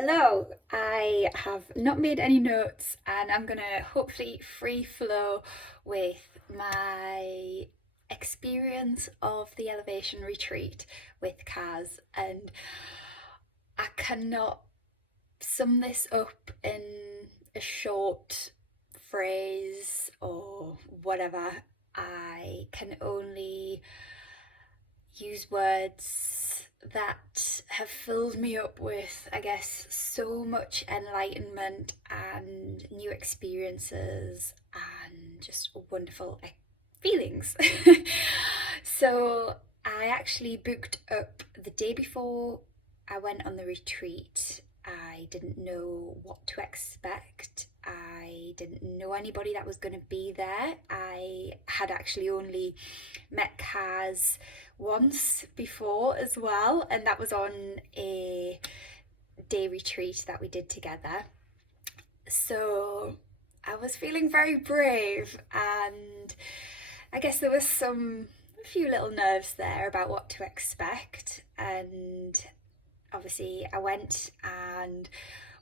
Hello, I have not made any notes and I'm gonna hopefully free flow with my experience of the elevation retreat with Kaz, and I cannot sum this up in a short phrase or whatever. I can only use words that have filled me up with, I guess, so much enlightenment and new experiences and just wonderful feelings. So I actually booked up the day before I went on the retreat. I didn't know what to expect. I didn't know anybody that was going to be there. I had actually only met Kaz once before as well, and that was on a day retreat that we did together. So I was feeling very brave, and I guess there was a few little nerves there about what to expect. And obviously I went, and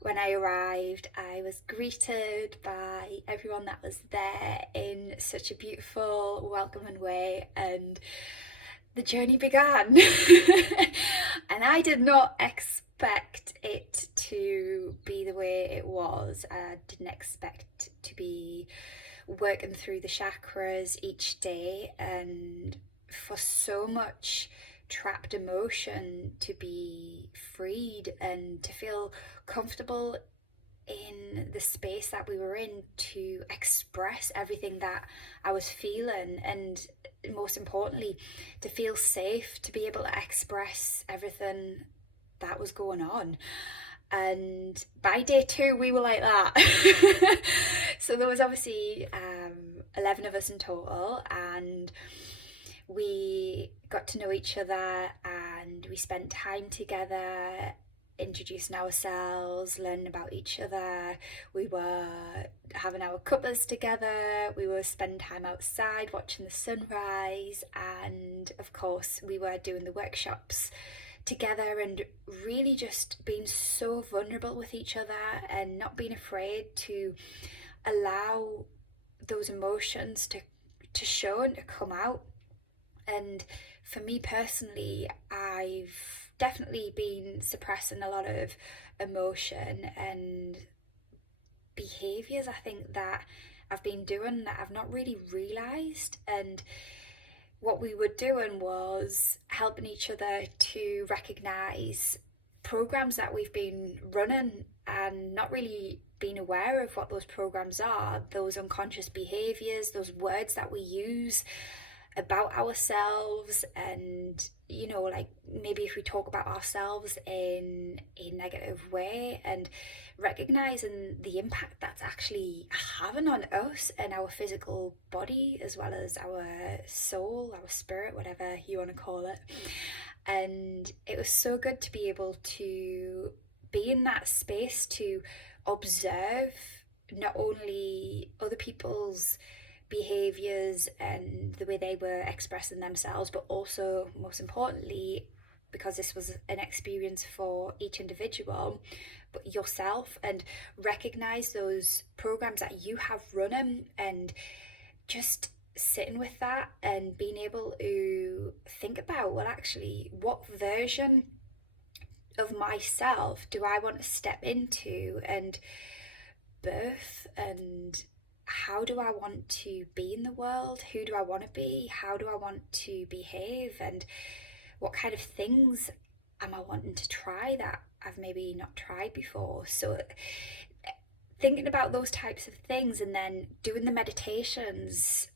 when I arrived I was greeted by everyone that was there in such a beautiful welcoming way, and the journey began. And I did not expect it to be the way it was. I didn't expect to be working through the chakras each day and for so much trapped emotion to be freed and to feel comfortable in the space that we were in to express everything that I was feeling, and most importantly, to feel safe to be able to express everything that was going on. And by day two, we were like that. So there was obviously 11 of us in total, and we got to know each other and we spent time together introducing ourselves, learning about each other. We were having our cuppas together, we were spending time outside watching the sunrise, and of course, we were doing the workshops together and really just being so vulnerable with each other and not being afraid to allow those emotions to show and to come out. And for me personally, I've definitely been suppressing a lot of emotion and behaviors, I think, that I've been doing that I've not really realized. And what we were doing was helping each other to recognize programs that we've been running and not really being aware of what those programs are, those unconscious behaviors, those words that we use about ourselves. And like, maybe if we talk about ourselves in a negative way, and recognizing the impact that's actually having on us and our physical body as well as our soul, our spirit, whatever you want to call it. And it was so good to be able to be in that space to observe not only other people's behaviors and the way they were expressing themselves, but also, most importantly, because this was an experience for each individual, but yourself, and recognize those programs that you have running, and just sitting with that and being able to think about, well, actually, what version of myself do I want to step into and birth, and how do I want to be in the world? Who do I want to be? How do I want to behave? And what kind of things am I wanting to try that I've maybe not tried before? So thinking about those types of things, and then doing the meditations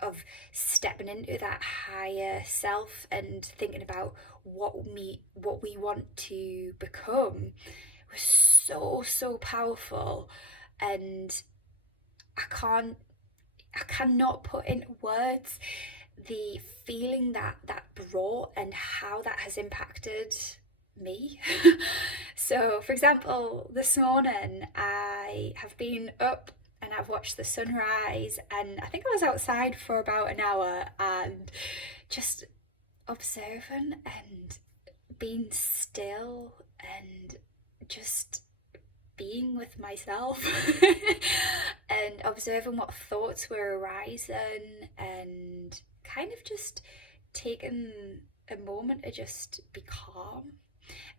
of stepping into that higher self and thinking about what we want to become was so powerful. And I cannot put into words the feeling that brought and how that has impacted me. So, for example, this morning I have been up and I've watched the sunrise, and I think I was outside for about an hour and just observing and being still and just being with myself and observing what thoughts were arising, and kind of just taking a moment to just be calm.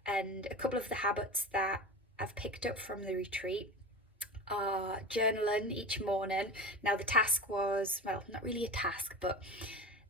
And a couple of the habits that I've picked up from the retreat are journaling each morning. Now, the task was, well, not really a task, but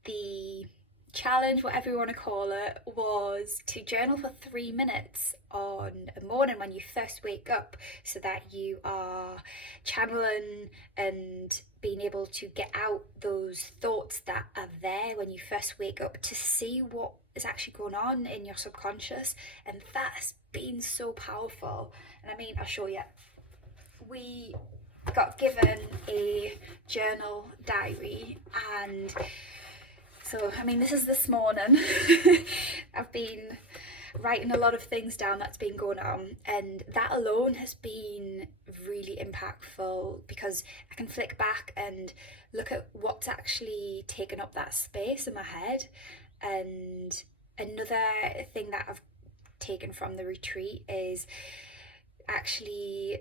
the challenge, whatever you want to call it, was to journal for 3 minutes on a morning when you first wake up, so that you are channeling and being able to get out those thoughts that are there when you first wake up, to see what is actually going on in your subconscious. And that's been so powerful. And I mean, I'll show you. We got given a journal diary, and so, I mean, this is this morning. I've been writing a lot of things down that's been going on, and that alone has been really impactful, because I can flick back and look at what's actually taken up that space in my head. And another thing that I've taken from the retreat is actually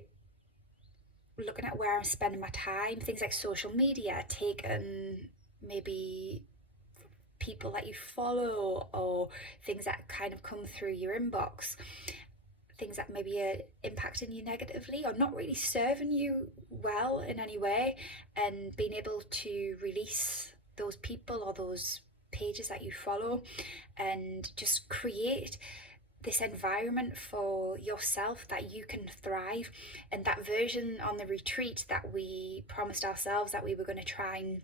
looking at where I'm spending my time, things like social media, taking maybe people that you follow, or things that kind of come through your inbox, things that maybe are impacting you negatively or not really serving you well in any way, and being able to release those people or those pages that you follow, and just create this environment for yourself that you can thrive. And that version on the retreat that we promised ourselves that we were going to try and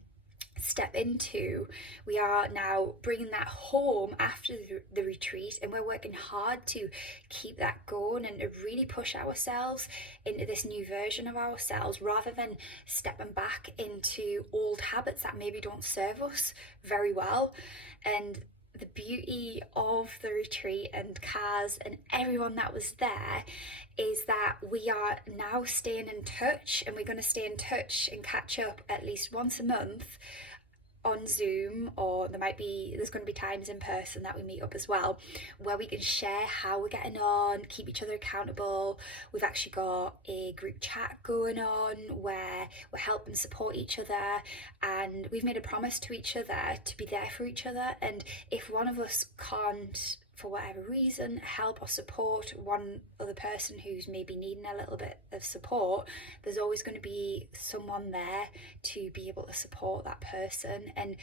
step into, we are now bringing that home after the retreat, and we're working hard to keep that going and to really push ourselves into this new version of ourselves, rather than stepping back into old habits that maybe don't serve us very well. And the beauty of the retreat and Kaz and everyone that was there is that we are now staying in touch, and we're going to stay in touch and catch up at least once a month on Zoom, or there's going to be times in person that we meet up as well, where we can share how we're getting on, keep each other accountable. We've actually got a group chat going on where we're helping support each other, and we've made a promise to each other to be there for each other. And if one of us can't, for whatever reason, help or support one other person who's maybe needing a little bit of support, there's always going to be someone there to be able to support that person. And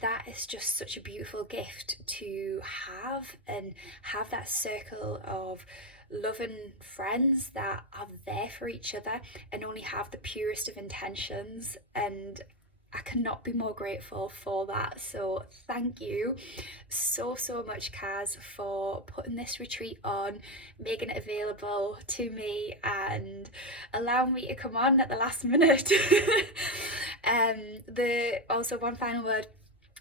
that is just such a beautiful gift to have, and have that circle of loving friends that are there for each other and only have the purest of intentions. And I cannot be more grateful for that. So thank you so much, Kaz, for putting this retreat on, making it available to me, and allowing me to come on at the last minute. Also, one final word.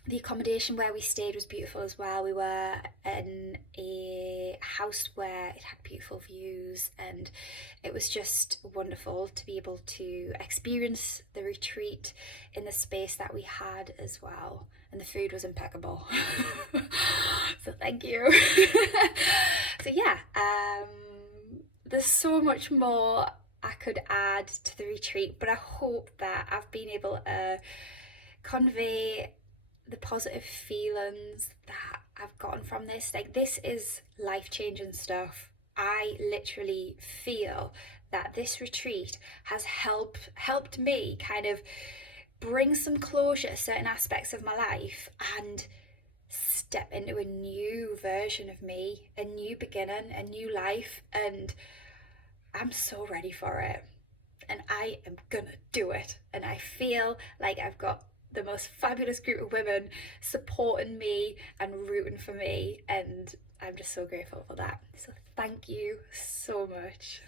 The accommodation where we stayed was beautiful as well. We were in a house where it had beautiful views, and it was just wonderful to be able to experience the retreat in the space that we had as well. And the food was impeccable. So thank you. So yeah, there's so much more I could add to the retreat, but I hope that I've been able to convey the positive feelings that I've gotten from this. Like, this is life-changing stuff. I literally feel that this retreat has helped me kind of bring some closure to certain aspects of my life and step into a new version of me, a new beginning, a new life. And I'm so ready for it, and I am gonna do it. And I feel like I've got the most fabulous group of women supporting me and rooting for me, and I'm just so grateful for that. So thank you so much.